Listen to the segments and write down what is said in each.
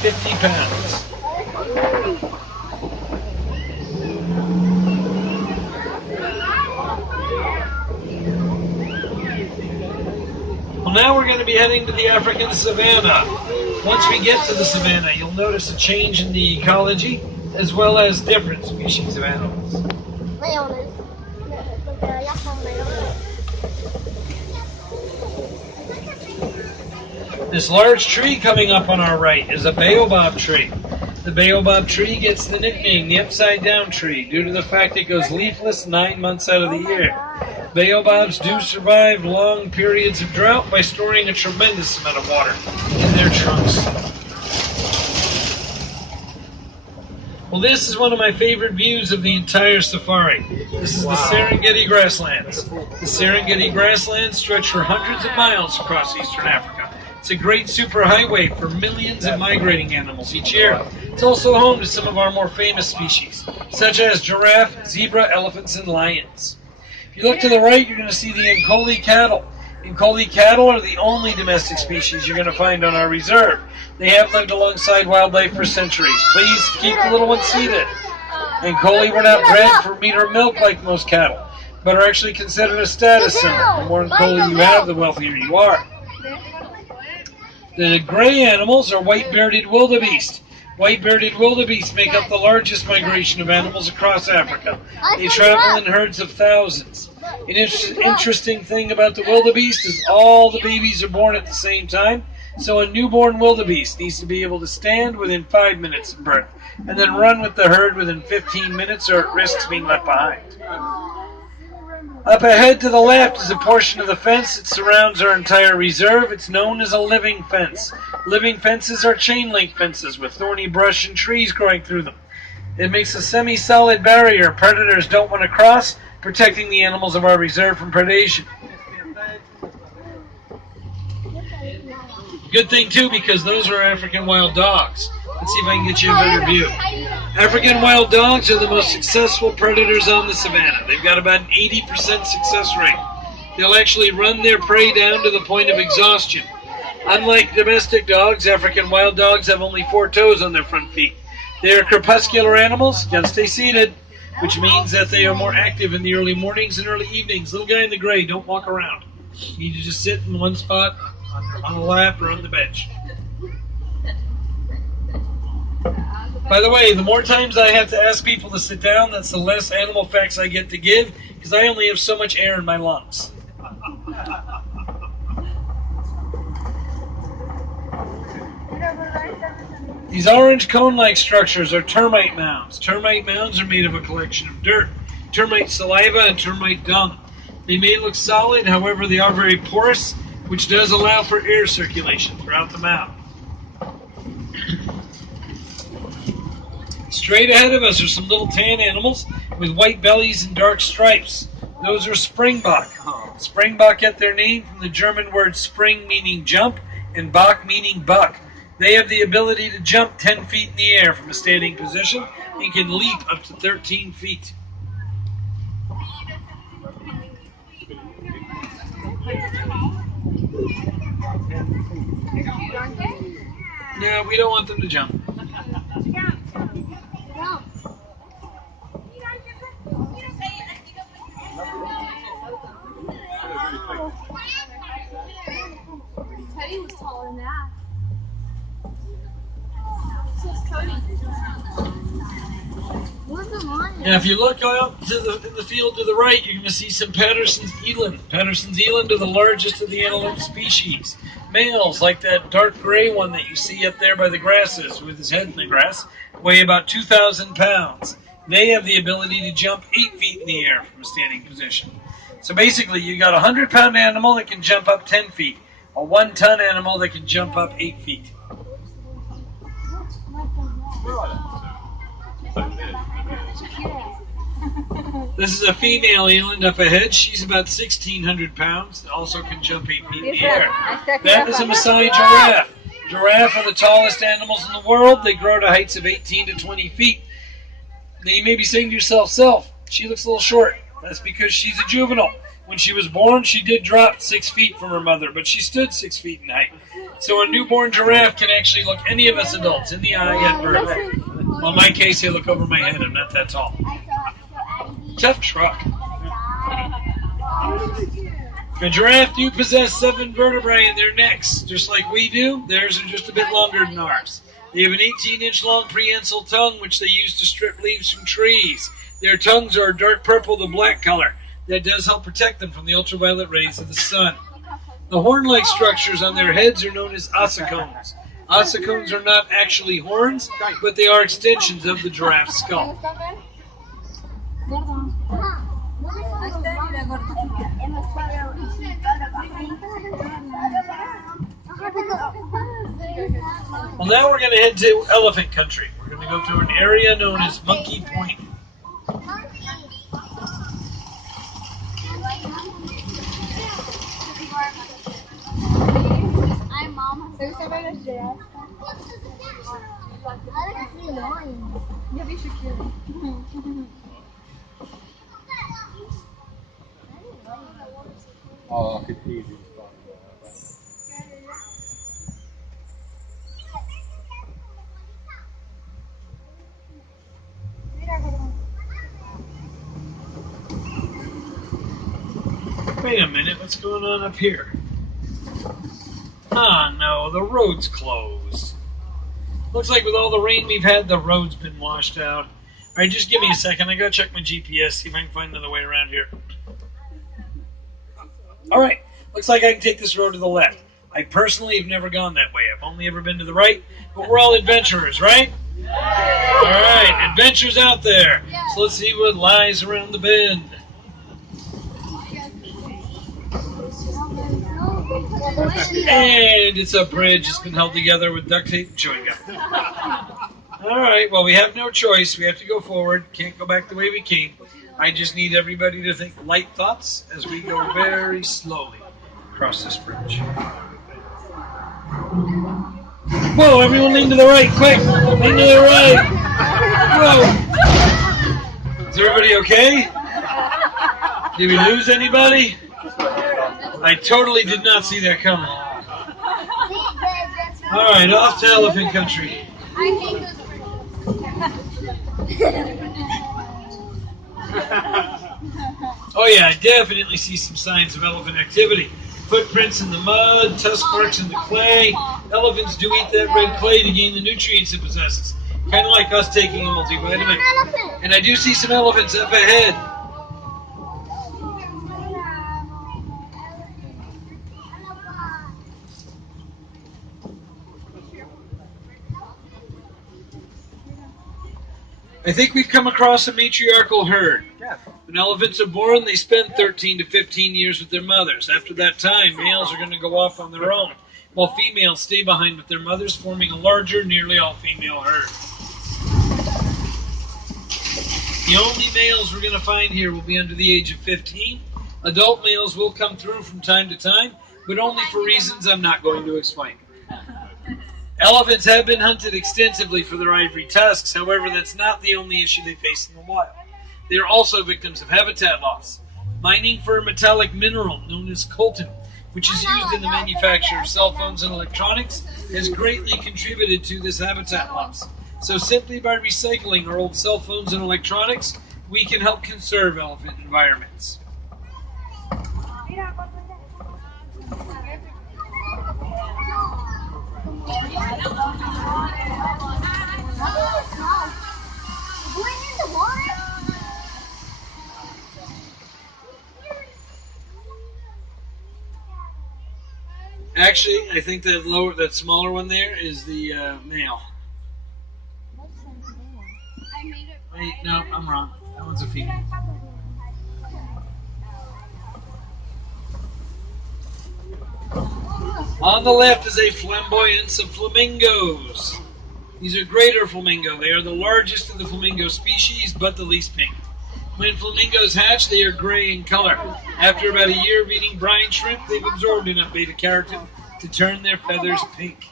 50 pounds. Well, now we're going to be heading to the African savanna. Once we get to the savanna, you'll notice a change in the ecology as well as different species of animals. This large tree coming up on our right is a baobab tree. The baobab tree gets the nickname the upside down tree due to the fact it goes leafless 9 months out of the year. Baobabs do survive long periods of drought by storing a tremendous amount of water in their trunks. Well, this is one of my favorite views of the entire safari. This is the Serengeti grasslands. The Serengeti grasslands stretch for hundreds of miles across eastern Africa. It's a great superhighway for millions of migrating animals each year. It's also home to some of our more famous species, such as giraffe, zebra, elephants, and lions. If you look to the right, you're going to see the Nkoli cattle. Nkoli cattle are the only domestic species you're going to find on our reserve. They have lived alongside wildlife for centuries. Please keep the little ones seated. Nkoli were not bred for meat or milk like most cattle, but are actually considered a status symbol. The more Nkoli you have, the wealthier you are. The gray animals are white-bearded wildebeest. White-bearded wildebeest make up the largest migration of animals across Africa. They travel in herds of thousands. An interesting thing about the wildebeest is all the babies are born at the same time, so a newborn wildebeest needs to be able to stand within 5 minutes of birth, and then run with the herd within 15 minutes or it risks being left behind. Up ahead to the left is a portion of the fence that surrounds our entire reserve. It's known as a living fence. Living fences are chain-link fences with thorny brush and trees growing through them. It makes a semi-solid barrier predators don't want to cross, protecting the animals of our reserve from predation. Good thing, too, because those are African wild dogs. Let's see if I can get you a better view. African wild dogs are the most successful predators on the savanna. They've got about an 80% success rate. They'll actually run their prey down to the point of exhaustion. Unlike domestic dogs, African wild dogs have only 4 toes on their front feet. They are crepuscular animals, gotta stay seated, which means that they are more active in the early mornings and early evenings. Little guy in the gray, don't walk around. You need to just sit in one spot on the lap or on the bench. By the way, the more times I have to ask people to sit down, that's the less animal facts I get to give, because I only have so much air in my lungs. These orange cone-like structures are termite mounds. Termite mounds are made of a collection of dirt, termite saliva, and termite dung. They may look solid, however they are very porous, which does allow for air circulation throughout the mound. Straight ahead of us are some little tan animals with white bellies and dark stripes. Those are springbok. Springbok get their name from the German word spring meaning jump and bok meaning buck. They have the ability to jump 10 feet in the air from a standing position and can leap up to 13 feet. No, we don't want them to jump. Teddy was taller than that. Now, if you look out in the field to the right, you're going to see some Patterson's eland. Patterson's eland are the largest of the antelope species. Males, like that dark gray one that you see up there by the grasses with his head in the grass, weigh about 2,000 pounds. They have the ability to jump 8 feet in the air from a standing position. So basically, you got a 100-pound animal that can jump up 10 feet, a 1-ton animal that can jump up 8 feet. This is a female eland up ahead. She's about 1,600 pounds. Also can jump 8 feet in the air. That is a Maasai giraffe. Giraffe are the tallest animals in the world. They grow to heights of 18 to 20 feet. Now you may be saying to yourself, she looks a little short. That's because she's a juvenile. When she was born, she did drop 6 feet from her mother, but she stood 6 feet in height. So a newborn giraffe can actually look any of us adults in the eye at birth. Well, in my case, they look over my head. I'm not that tall. Tough truck. A giraffe do possess 7 vertebrae in their necks, just like we do. Theirs are just a bit longer than ours. They have an 18-inch long prehensile tongue, which they use to strip leaves from trees. Their tongues are a dark purple to black color. That does help protect them from the ultraviolet rays of the sun. The horn-like structures on their heads are known as ossicones. Ossicones are not actually horns, but they are extensions of the giraffe's skull. Well, now we're going to head to elephant country. We're going to go through an area known as Monkey Point. Oh, che figli. Wait a minute, what's going on up here? Ah, no, the road's closed. Looks like with all the rain we've had, the road's been washed out. Alright, just give me a second. I gotta check my GPS, see if I can find another way around here. Alright, looks like I can take this road to the left. I personally have never gone that way. I've only ever been to the right, but we're all adventurers, right? Alright, adventures out there. So let's see what lies around the bend. And it's a bridge. It's been held together with duct tape and chewing gum. Alright, well, we have no choice. We have to go forward. Can't go back the way we came. I just need everybody to think light thoughts as we go very slowly across this bridge. Whoa, everyone lean to the right, quick! Lean to the right! Whoa! Is everybody okay? Did we lose anybody? I totally did not see that coming. Alright, off to elephant country. Oh yeah, I definitely see some signs of elephant activity. Footprints in the mud, tusk marks in the clay. Elephants do eat that red clay to gain the nutrients it possesses. Kind of like us taking a multivitamin. And I do see some elephants up ahead. I think we've come across a matriarchal herd. When elephants are born, they spend 13 to 15 years with their mothers. After that time, males are going to go off on their own, while females stay behind with their mothers, forming a larger, nearly all-female herd. The only males we're going to find here will be under the age of 15. Adult males will come through from time to time, but only for reasons I'm not going to explain. Elephants have been hunted extensively for their ivory tusks. However, that's not the only issue they face in the wild. They are also victims of habitat loss. Mining for a metallic mineral known as coltan, which is used in the manufacture of cell phones and electronics, has greatly contributed to this habitat loss. So simply by recycling our old cell phones and electronics, we can help conserve elephant environments. Actually, I think that smaller one there is the male. Wait, no, I'm wrong. That one's a female. On the left is a flamboyance of flamingos. These are greater flamingo. They are the largest of the flamingo species, but the least pink. When flamingos hatch, they are gray in color. After about a year of eating brine shrimp, they've absorbed enough beta-carotene to turn their feathers pink.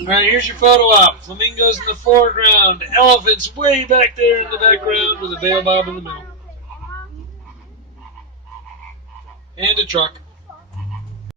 Alright, here's your photo op. Flamingos in the foreground, elephants way back there in the background with a baobab in the middle. And a truck.